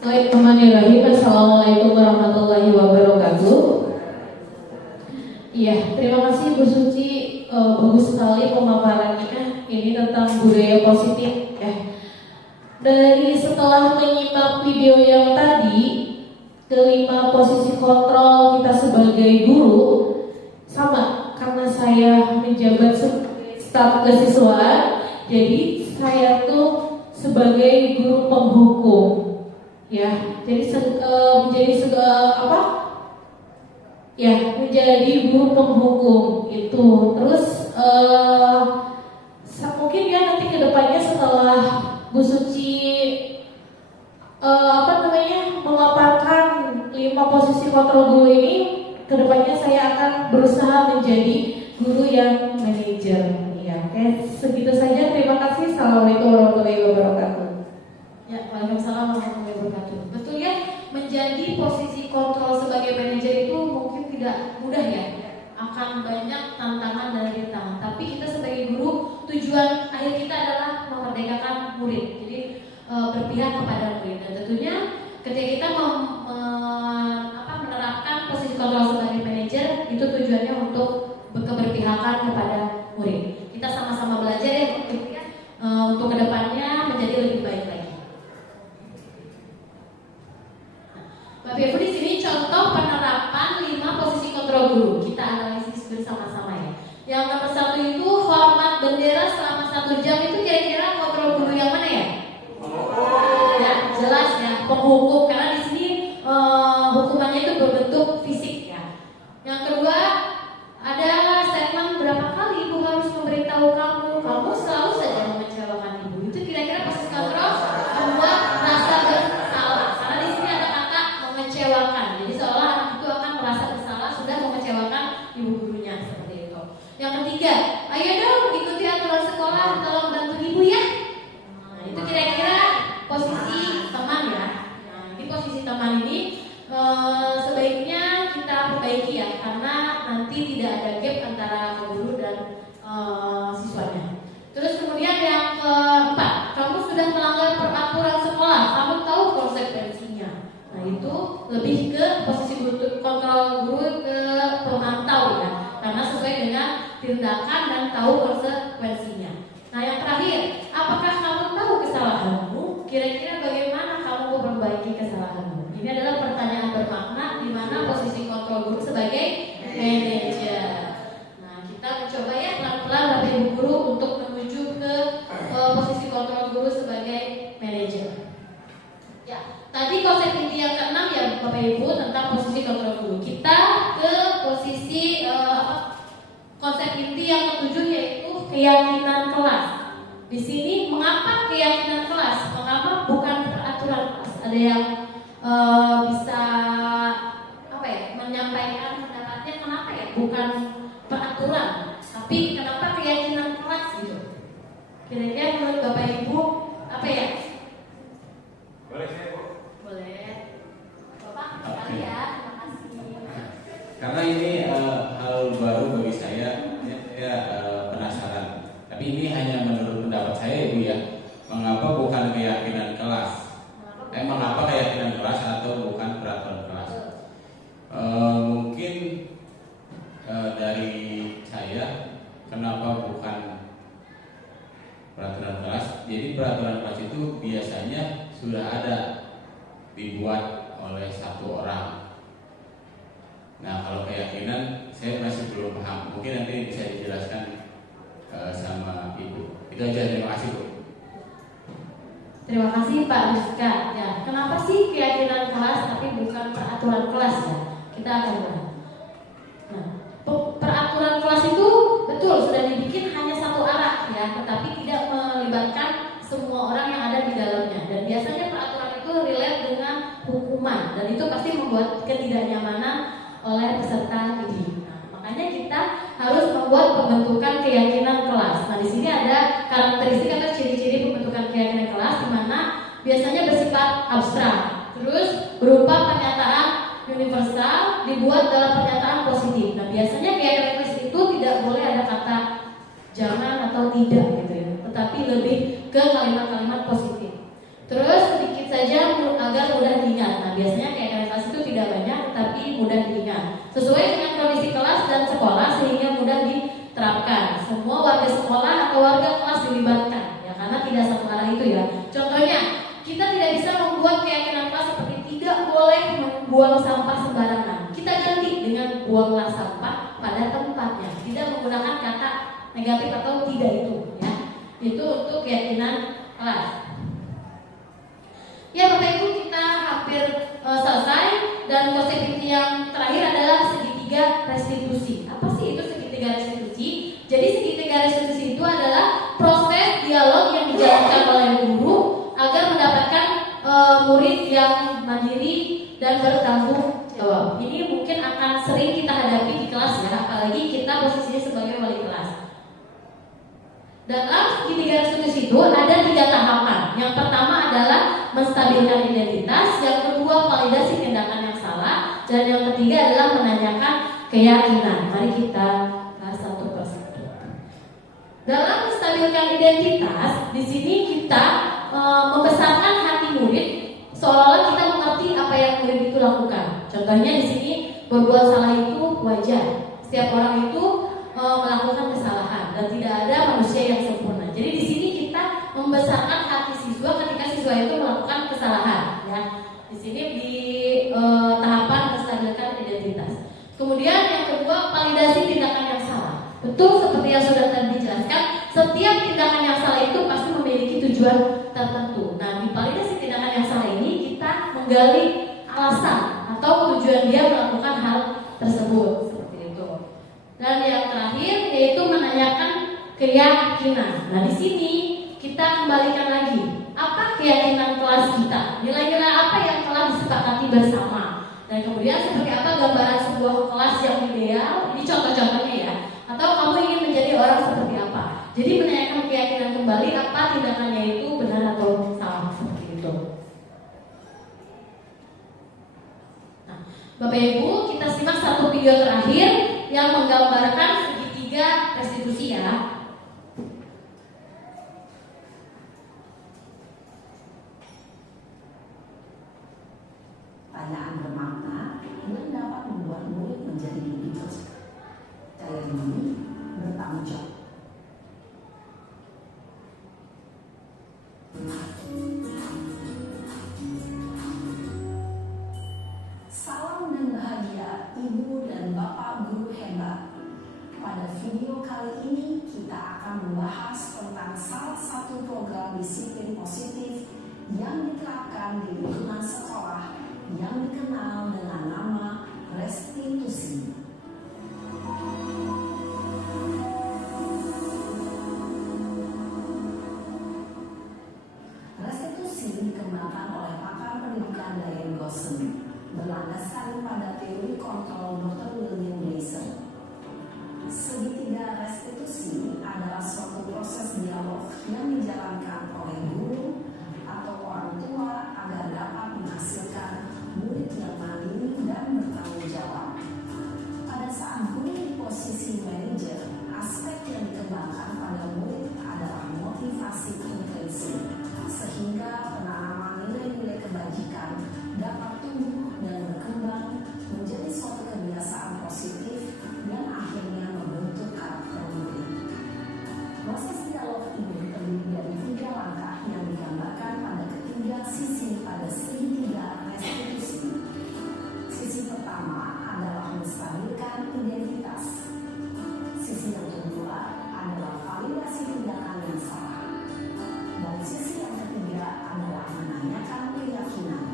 Bismillahirrahmanirrahim. Assalamualaikum warahmatullahi wabarakatuh. Iya, terima kasih Bu Suci, bagus sekali pemaparannya. Ini tentang budaya positif ya. Dari setelah menyimak video yang tadi, kelima posisi kontrol kita sebagai guru sama, karena saya menjabat sebagai staf kesiswaan, jadi saya tuh sebagai guru penghukum. Ya, jadi menjadi guru penghukum itu. Terus mungkin ya nanti kedepannya setelah Bu Suci memaparkan 5 posisi kontrol guru ini, kedepannya saya akan berusaha menjadi guru yang manajer. Ya, oke, segitu saja. Terima kasih. Assalamualaikum warahmatullahi wabarakatuh. Ya, waalaikumsalam warahmatullahi wabarakatuh. Betul ya, menjadi posisi kontrol sebagai manajer itu mungkin tidak mudah ya. Akan banyak tantangan dan rintangan. Tapi kita sebagai guru, tujuan akhir kita adalah memerdekakan murid. Jadi berpihak kepada murid. Dan tentunya ketika kita menerapkan posisi kontrol sebagai manajer, itu tujuannya untuk keberpihakan kepada murid. Kita sama-sama belajar ya, untuk kedepannya menjadi lebih baik lagi. Bapak Ibu, di sini contoh penerapan 5 posisi kontrol guru. Kita analisis bersama-sama ya. Yang nomor 1 itu hormat bendera selama 1 jam. Itu kira-kira kontrol guru yang mana ya? Ya, jelas ya, penghukum, karena di sini hukumannya itu berbentuk fisik ya. Yang kedua, ada statement berapa kali ibu harus memberitahu kamu selalu saja mengecewakan ibu. Itu kira-kira posisi kontrol membuat rasa bersalah. Karena di sini ada kata mengecewakan. Jadi seolah anak itu akan merasa bersalah sudah mengecewakan ibu gurunya, seperti itu. Yang ketiga, ayo dong ikuti aturan sekolah, tolong bantu ibu ya. Nah, itu kira-kira posisi teman ya. Nah, ini posisi teman ini sebaiknya kita perbaiki ya, karena nanti tidak ada gap antara guru dan siswanya. Terus kemudian yang keempat, kamu sudah melanggar peraturan sekolah, kamu tahu konsekuensinya. Nah, itu lebih ke posisi kontrol guru ke pemantau ya, karena sesuai dengan tindakan dan tahu konsekuensinya. Nah, yang terakhir, apakah kamu tahu kesalahanmu? Kira-kira bagaimana kamu memperbaiki kesalahanmu? Ini adalah pertanyaan bermakna di mana posisi kontrol guru sebagai manajer. Nah, kita mencoba ya pelan-pelan Bapak Ibu guru untuk menuju ke posisi kontrol guru sebagai manajer. Ya, tadi konsep inti yang ke-6 ya Bapak Ibu tentang posisi kontrol guru. Kita ke posisi konsep inti yang ke-7 yaitu keyakinan kelas. Di sini mengapa keyakinan kelas? Mengapa bukan peraturan kelas? Ada yang bisa menyampaikan pendapatnya kenapa ya bukan peraturan, tapi kenapa keyakinan kelas gitu? Kira-kira menurut Bapak Ibu apa ya? Boleh saya, Bu? Boleh. Bapak sekali ya, terima kasih. Karena ini hal baru bagi saya penasaran. Tapi ini hanya menurut pendapat saya, Ibu ya. Mengapa bukan keyakinan kelas? Mengapa keyakinan kelas atau bukan peraturan kelas? Mungkin dari saya, kenapa bukan peraturan kelas? Jadi peraturan kelas itu biasanya sudah ada dibuat oleh satu orang. Nah, kalau keyakinan saya masih belum paham. Mungkin nanti bisa dijelaskan sama Ibu. Itu aja, terima kasih, Bu. Terima kasih Pak Rizka. Ya, kenapa sih keyakinan kelas tapi bukan peraturan kelas ya? Kita akan bahas. Nah, peraturan kelas itu betul sudah dibikin hanya satu arah ya, tetapi tidak melibatkan semua orang yang ada di dalamnya. Dan biasanya peraturan itu relate dengan hukuman, dan itu pasti membuat ketidaknyamanan oleh peserta didik. Nah, makanya kita harus membuat pembentukan keyakinan kelas. Nah, di sini ada karakteristik atau ciri-ciri pembentukan keyakinan kelas di mana biasanya bersifat abstrak, terus berupa pernyataan universal dibuat dalam pernyataan positif. Nah, biasanya keyakinan kelas itu tidak boleh ada kata jangan atau tidak gitu ya, tetapi lebih ke kalimat-kalimat positif. Terus sedikit saja agar mudah diingat. Nah, biasanya keyakinan kelas itu tidak banyak tapi mudah diingat, sesuai dengan kondisi kelas dan sekolah sehingga mudah diterapkan. Semua warga sekolah atau warga kelas dilibatkan ya, karena tidak satu arah itu ya. Contohnya, kita tidak bisa membuat keyakinan kelas seperti tidak boleh membuang sampah sembarangan. Kita ganti dengan buanglah sampah pada tempatnya. Tidak menggunakan kata negatif atau tidak itu ya. Itu untuk keyakinan kelas. Ya, Bapak Ibu, kita hampir selesai, dan konsep yang terakhir adalah segitiga restitusi. Apa sih itu segitiga restitusi? Jadi segitiga restitusi itu adalah proses dialog yang dijalankan oleh guru agar mendapatkan murid yang mandiri dan bertanggung jawab. Ini mungkin akan sering kita hadapi di kelas ya, apalagi kita posisinya sebagai wali kelas. Dalam segitiga restitusi itu ada 3 tahapan. Yang pertama adalah menstabilkan identitas, yang kedua validasi tindakan yang salah, dan yang ketiga adalah menanyakan keyakinan. Mari kita bahas satu persatu. Dalam menstabilkan identitas, di sini kita membesarkan hati murid seolah-olah kita mengerti apa yang murid itu lakukan. Contohnya di sini, berbuat salah itu wajar. Setiap orang itu melakukan kesalahan dan tidak ada manusia yang sempurna. Jadi di sini kita membesarkan hati siswa ketika siswa itu melakukan kesalahan ya. Di sini di tahapan menstabilkan identitas. Kemudian yang kedua, validasi tindakan yang salah. Betul seperti yang sudah tadi dijelaskan, setiap tindakan yang salah itu pasti memiliki tujuan tertentu. Nah, di validasi tindakan yang salah ini kita menggali alasan atau tujuan dia melakukan hal tersebut. Dan yang terakhir yaitu menanyakan keyakinan. Nah, di sini kita kembalikan lagi, apa keyakinan kelas kita? Nilai-nilai apa yang telah disepakati bersama? Dan kemudian seperti apa gambaran sebuah kelas yang ideal? Ini contoh-contohnya ya. Atau kamu ingin menjadi orang seperti apa? Jadi menanyakan keyakinan kembali, apa tindakannya itu benar atau salah, seperti itu. Nah, Bapak Ibu, kita simak satu video terakhir yang menggambarkan segitiga restitusi ya. Pertanyaan bermakna yang dapat membuat murid menjadi lebih percaya diri, bertanggung jawab. Salam dan bahagia Ibu dan Bapak guru hebat. Pada video kali ini kita akan membahas tentang salah satu program disiplin positif yang diterapkan di lingkungan sekolah yang dikenal dengan nama restitusi. Restitusi dikembangkan oleh pakar pendidikan Diane Gosson, berlandaskan pada teori kontrol Dr. William Gleason. Segitiga restitusi adalah suatu proses dialog yang dijalankan oleh guru atau orang tua agar dapat menghasilkan murid yang mandiri dan bertanggung jawab. Pada saat guru di posisi manajer, aspek yang dikembangkan pada murid adalah motivasi intrinsi, sehingga penanaman nilai-nilai kebajikan dapat tumbuh dan berkembang menjadi suatu kebiasaan positif yang akhirnya membentuk karakter murid. Proses dialog ini terdiri dari 3 langkah yang digambarkan pada ketiga sisi pada segitiga restitusi. Sisi pertama adalah menstabilkan identitas. Sisi yang kedua adalah validasi tindakan yang salah. Dan sisi yang ketiga adalah menanyakan keyakinan.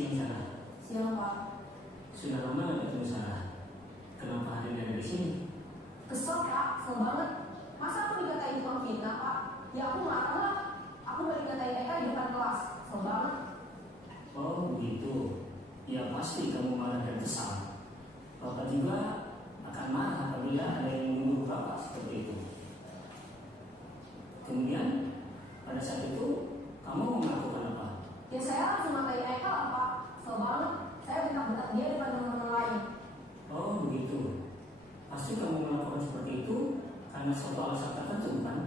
Siang Sarah. Siang Pak. Sudah lama nggak ketemu Sarah. Kenapa hari ini ada di sini? Kesel Pak, kesel banget. Masa aku dikatain tukang fitnah Pak? Ya aku nggak tahu lah. Aku balik dikatain Eka di depan kelas. Kesel banget. Oh begitu. Ya pasti kamu marah dan kesal. Bapak juga akan marah apabila ada yang menuduh Bapak seperti itu. Kemudian pada saat itu kamu melakukan apa? Ya saya langsung ngatain Eka lah Pak. Kesel banget. Saya bentak-bentak dia depan teman-teman lain. Oh begitu. Pasti kamu melakukan seperti itu karena suatu alasan tertentu kan?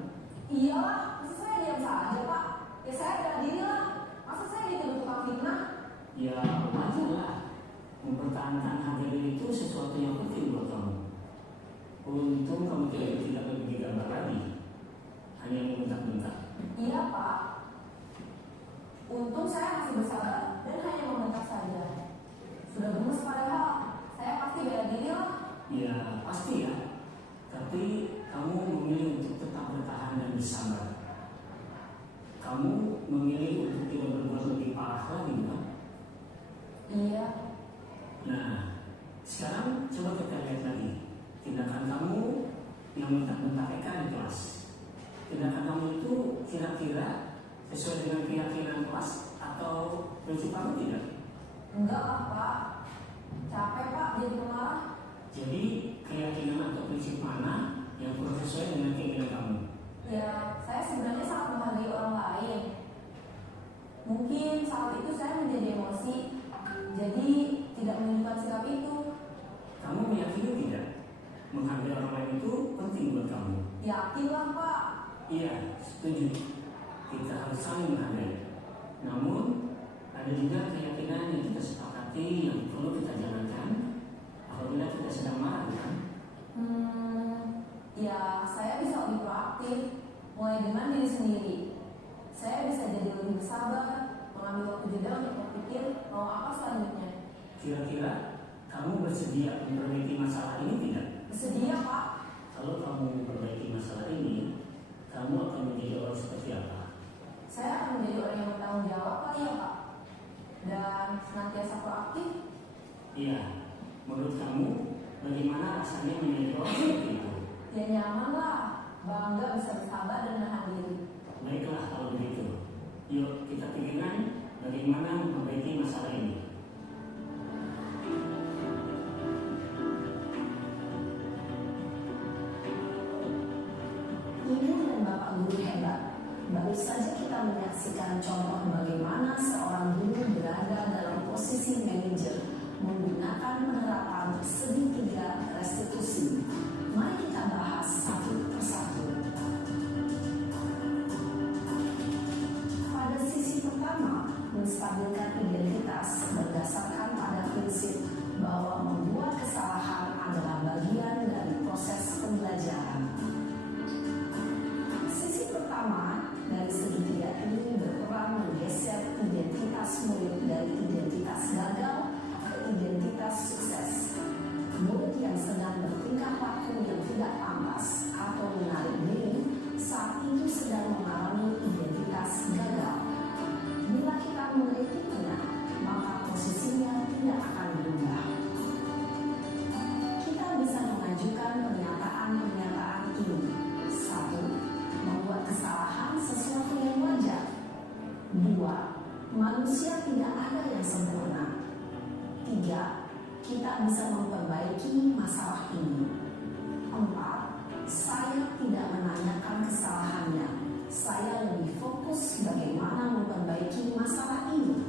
Iyalah, masa saya diam saja Pak? Ya saya bela diri lah. Masa saya dituduh tukang fitnah? Ya wajar lah. Mempertahankan harga diri itu sesuatu yang penting buat kamu. Untung kamu tidak lebih digambar lagi. Hanya membentak-bentak. Iya Pak. Untung saya masih bersabar dan hanya membentak saja. Sudah gemes padahal. Saya pasti bela diri lah. Ya pasti ya. Tapi kamu memilih untuk tetap bertahan dan bersabar. Kamu memilih untuk tidak berbuat lebih parah lagi kan? Iya. Nah, sekarang coba kita lihat lagi tindakan kamu yang bentak-bentak Eka di kelas. Tindakan kamu itu kira-kira sesuai dengan keyakinan kelas atau prinsip kamu tidak? Enggak lah Pak. Capek Pak jadi pemarah. Jadi keyakinan atau prinsip mana yang kurang sesuai dengan keinginan kamu? Ya, saya sebenarnya sangat menghargai orang lain. Mungkin saat itu saya menjadi emosi, jadi tidak menunjukkan sikap itu. Kamu meyakini tidak? Menghargai orang lain itu penting buat kamu. Yakin lah Pak. Iya, setuju. Kita harus saling menghargai. Namun, ada juga keyakinan yang kita sepakati yang perlu kita jalankan apabila kita sedang marah, kan? Ya saya bisa lebih proaktif, mulai dengan diri sendiri. Saya bisa jadi lebih bersabar, mengambil waktu jeda untuk berpikir mau apa selanjutnya. Kira-kira kamu bersedia memperbaiki masalah ini tidak? Bersedia Pak. Kalau kamu memperbaiki masalah ini, kamu akan menjadi orang seperti apa? Saya akan menjadi orang yang bertanggung jawab kali ya Pak. Dan senantiasa proaktif. Iya, menurut kamu bagaimana rasanya menjadi orang seperti itu? Ya nyaman lah, bangga bisa bersabar dan menahan diri. Baiklah kalau begitu. Yuk kita pikirkan bagaimana memperbaiki masalah ini. Ibu dan Bapak guru hebat. Baru saja kita menyaksikan contoh bagaimana seorang guru berada dalam posisi manajer menggunakan penerapan segitiga restitusi. Mari kita bahas satu persatu. Pada sisi pertama, menstabilkan identitas berdasarkan pada prinsip bahwa membuat kesalahan adalah bagian dari proses pembelajaran. Sisi pertama dari segitiga ini berperan menggeser identitas murid dari identitas gagal ke identitas sukses. Murid yang sedang bertingkah laku yang tidak pantas atau menarik diri saat itu sedang mengalami identitas gagal. Bila kita mengkritiknya, maka posisinya tidak akan berubah. Kita bisa mengajukan pernyataan-pernyataan ini. 1. Membuat kesalahan sesuatu yang wajar. 2. Manusia tidak ada yang sempurna. 3. Kita bisa memperbaiki masalah ini. 4. Saya tidak menanyakan kesalahannya. Saya lebih fokus bagaimana memperbaiki masalah ini.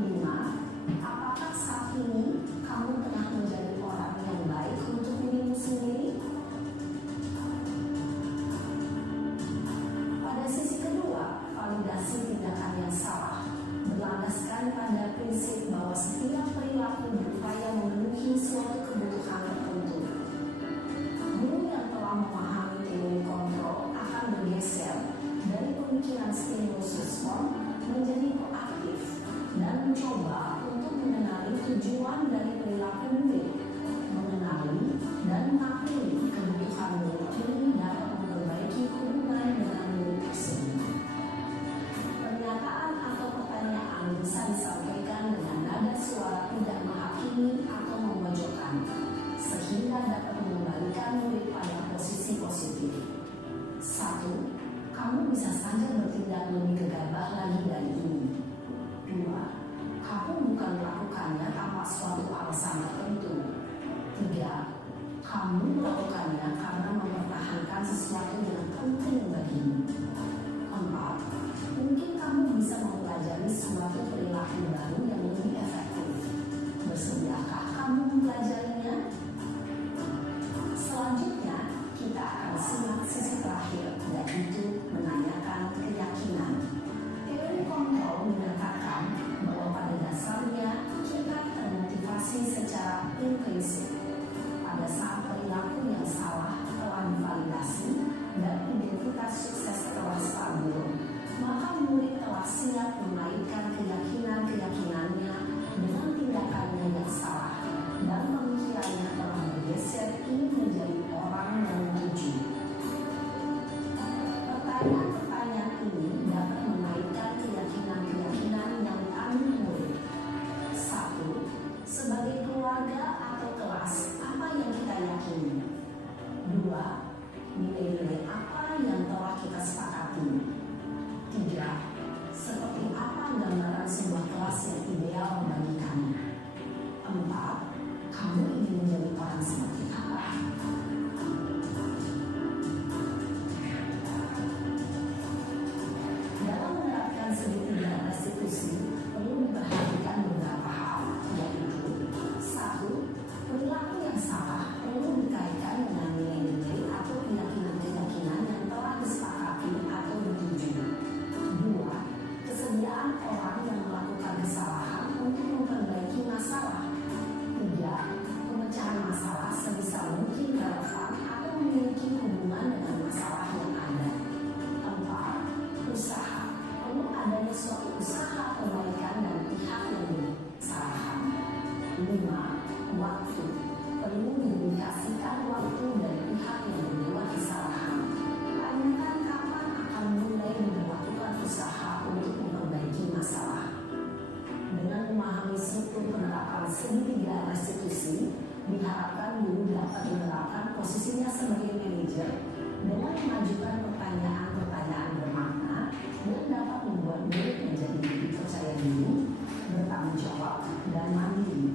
5. Apakah saat ini kamu telah menjadi orang yang baik untuk dirimu sendiri? Pada sisi kedua, validasi tindakan yang salah berlandaskan pada prinsip bahwa setiap perilaku berupaya memenuhi suatu kebutuhan tertentu. bisa saja bertindak lebih gegabah lagi dari ini. 2. Kamu bukan melakukannya tanpa suatu alasan tertentu. 3. Kamu melakukannya karena mempertahankan sesuatu yang penting bagimu. 4. Mungkin kamu bisa mempelajari suatu perilaku baru yang lebih efektif. Bersediakah kamu mempelajarinya? Selanjutnya, kita akan simak sisi terakhir, yaitu menanyakan keyakinan. Teori kontrol menyatakan bahwa pada dasarnya kita termotivasi secara implisit. Pada saat perilaku yang salah telah divalidasi dan identitas sukses telah stabil, maka murid telah siap mengaitkan keyakinan-keyakinannya dengan tindakannya yang salah dan pemikirannya telah bergeser ingin menjadi orang yang tuju. Pertanyaan-pertanyaan ini dapat mengaitkan keyakinan-keyakinan yang diambil murid. 1. Sebagai keluarga atau kelas, apa yang kita yakini? 2. Nilai-nilai apa yang telah kita sepakati? 3. Seperti apa gambaran sebuah kelas yang ideal bagi kami? 4. Kamu ingin menjadi orang seperti apa? Dalam menerapkan segitiga restitusi, perlu diperhatikan beberapa hal, yaitu 1. Perilaku yang salah perlu dikaitkan dengan nilai-nilai atau keyakinan-keyakinan yang telah disepakati atau dituju. 2. Kesediaan orang yang melakukan kesalahan untuk memperbaiki masalah. 3. Pemecahan masalah sebisa mungkin relevan atau memiliki hubungan dengan masalah yang ada. 4. Usaha. Perlu adanya suatu usaha perbaikan dan pihak yang disalahkan. 5. Waktu. Perlu didedikasikan waktu dari pihak yang membuat kesalahan. Tanyakan kapan akan mulai melakukan usaha untuk memperbaiki masalah. Dengan memahami struktur penerapan segitiga restitusi, diharapkan guru dapat menerapkan posisinya sebagai manajer dengan mengajukan pertanyaan-pertanyaan bermakna dan dapat membuat murid menjadi lebih percaya diri, bertanggung jawab, dan mandiri.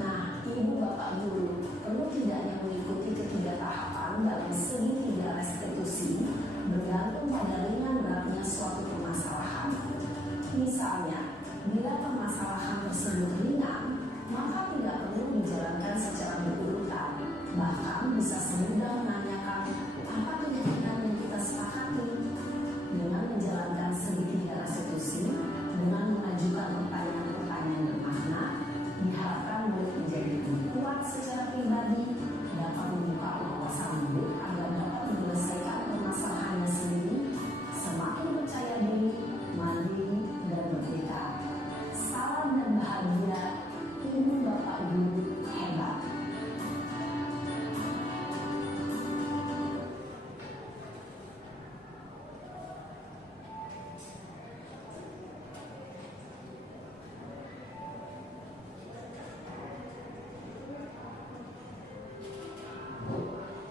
Nah, Ibu Bapak Guru, perlu tidaknya mengikuti ketiga tahapan dalam segitiga restitusi bergantung pada ringan beratnya suatu permasalahan. Misalnya, bila permasalahan tersebut ringan, maka tidak perlu dijalankan secara berurutan. Bahkan bisa semudah menanyakan apa keyakinan yang kita sepakati. Dengan menjalankan segitiga restitusi, dengan mengajukan pertanyaan-pertanyaan bermakna, diharapkan murid menjadi lebih kuat secara pribadi, dapat membuka wawasan murid agar dapat menyelesaikan permasalahannya sendiri, semakin percaya diri, mandiri, dan merdeka. Salam dan bahagia, Ibu Bapak Guru hebat.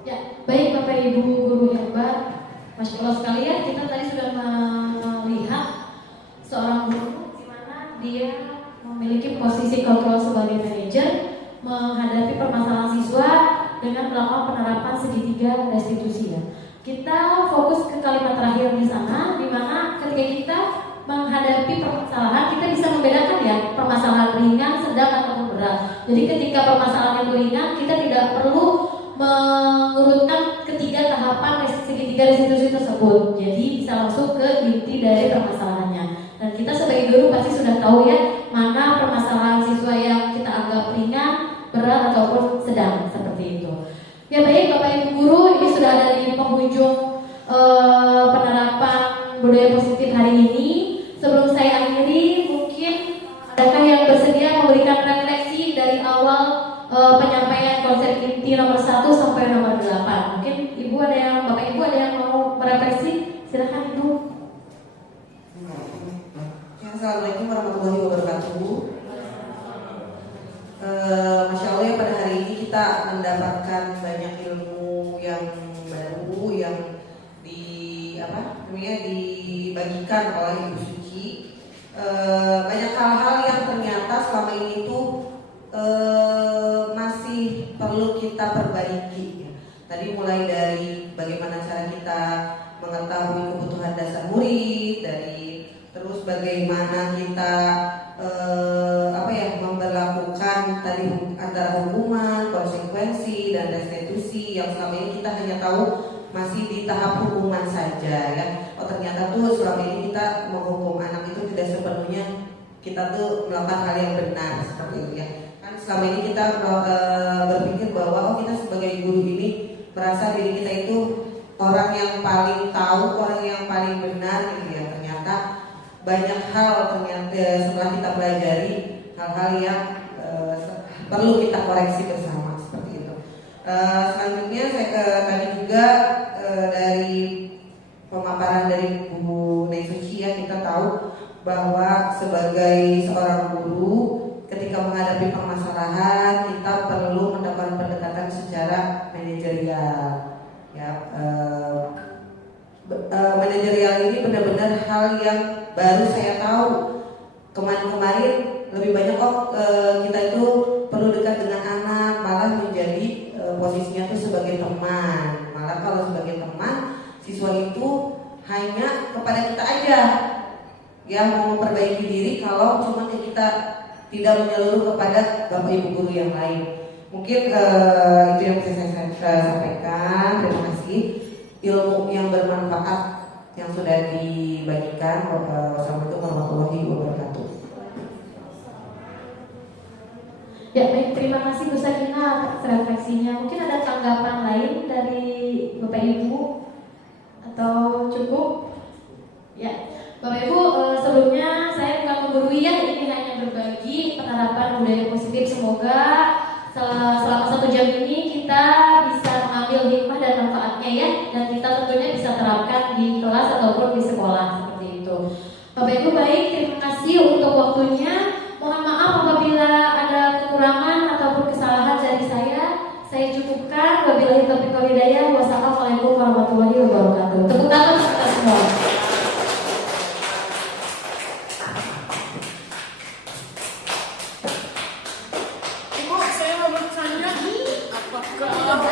Ya, baik Bapak Ibu guru hebat, Masya Allah sekalian, kita tadi sudah melihat seorang guru di mana dia memiliki posisi kontrol sebagai manajer menghadapi permasalahan siswa dengan melakukan penerapan segitiga restitusi ya. Kita fokus ke kalimat terakhir di sana, di mana ketika kita menghadapi permasalahan kita bisa membedakan ya permasalahan ringan, sedang ataupun berat. Jadi ketika permasalahan itu ringan, kita tidak perlu mengurutkan ketiga tahapan segitiga restitusi tersebut. Jadi bisa langsung ke inti dari permasalahannya. Dan kita sebagai guru pasti sudah tahu ya mana permasalahan siswa yang kita anggap ringan, berat ataupun sedang seperti itu. Ya baik Bapak Ibu guru, ini sudah ada di penghujung penerapan budaya positif hari ini. Sebelum saya akhiri, mungkin adakah yang bersedia memberikan refleksi dari awal penyampaian konsep inti nomor 1 sampai nomor 8. Mungkin Ibu ada yang, Bapak Ibu ada yang mau merefleksi? Silakan Ibu. Assalamualaikum warahmatullahi wabarakatuh. Masya Allah ya, pada hari ini kita mendapatkan banyak ilmu yang baru yang tentunya dibagikan oleh Ibu Suci. Banyak hal-hal yang ternyata selama ini tuh masih perlu kita perbaiki. Tadi mulai dari bagaimana cara kita mengetahui kebutuhan dasar murid, dari terus bagaimana kita memberlakukan tadi antara hukuman, konsekuensi dan restitusi yang selama ini kita hanya tahu masih di tahap hukuman saja ya. Oh ternyata tuh selama ini kita menghukum anak itu tidak sepenuhnya kita tuh melakukan hal yang benar seperti itu ya. Kan selama ini kita berpikir bahwa oh kita sebagai guru ini merasa diri kita itu orang yang paling tahu, orang yang paling benar gitu ya. Ternyata banyak hal ternyata setelah kita pelajari hal-hal yang perlu kita koreksi bersama seperti itu. Selanjutnya saya tadi juga dari pemaparan dari Bu Nesuci ya, kita tahu bahwa sebagai seorang guru ketika menghadapi permasalahan kita perlu mendapatkan pendekatan secara manajerial ya. Manajerial ini benar-benar hal yang baru saya tahu. Kemarin lebih banyak kita itu perlu dekat dengan anak, malah menjadi posisinya itu sebagai teman. Malah kalau sebagai teman, siswa itu hanya kepada kita aja yang mau memperbaiki diri kalau cuma kita tidak menyeluruh kepada bapak ibu guru yang lain. Mungkin itu yang bisa saya sampaikan. Terima kasih ilmu yang bermanfaat yang sudah dibagikan. Wassalamualaikum warahmatullahi wabarakatuh. Ya baik, terima kasih Bu Sakina atas refleksinya. Mungkin ada tanggapan lain dari Bapak Ibu atau cukup? Ya, Bapak Ibu, sebelumnya saya bukan menggurui ya, ini hanya berbagi penerapan budaya positif. Semoga selama 1 jam ini kita bisa mengambil hikmah dan manfaatnya ya, dan kita tentunya bisa terapkan di kelas ataupun di sekolah seperti itu. Bapak Ibu baik, terima kasih untuk waktunya. Mohon maaf apabila ada kekurangan ataupun kesalahan dari saya cukupkan. Wabillahi taufiq wal hidayah. Wassalamualaikum warahmatullahi wabarakatuh. Tepuk tangan untuk kita semua. Ibu, saya mau bertanya, apakah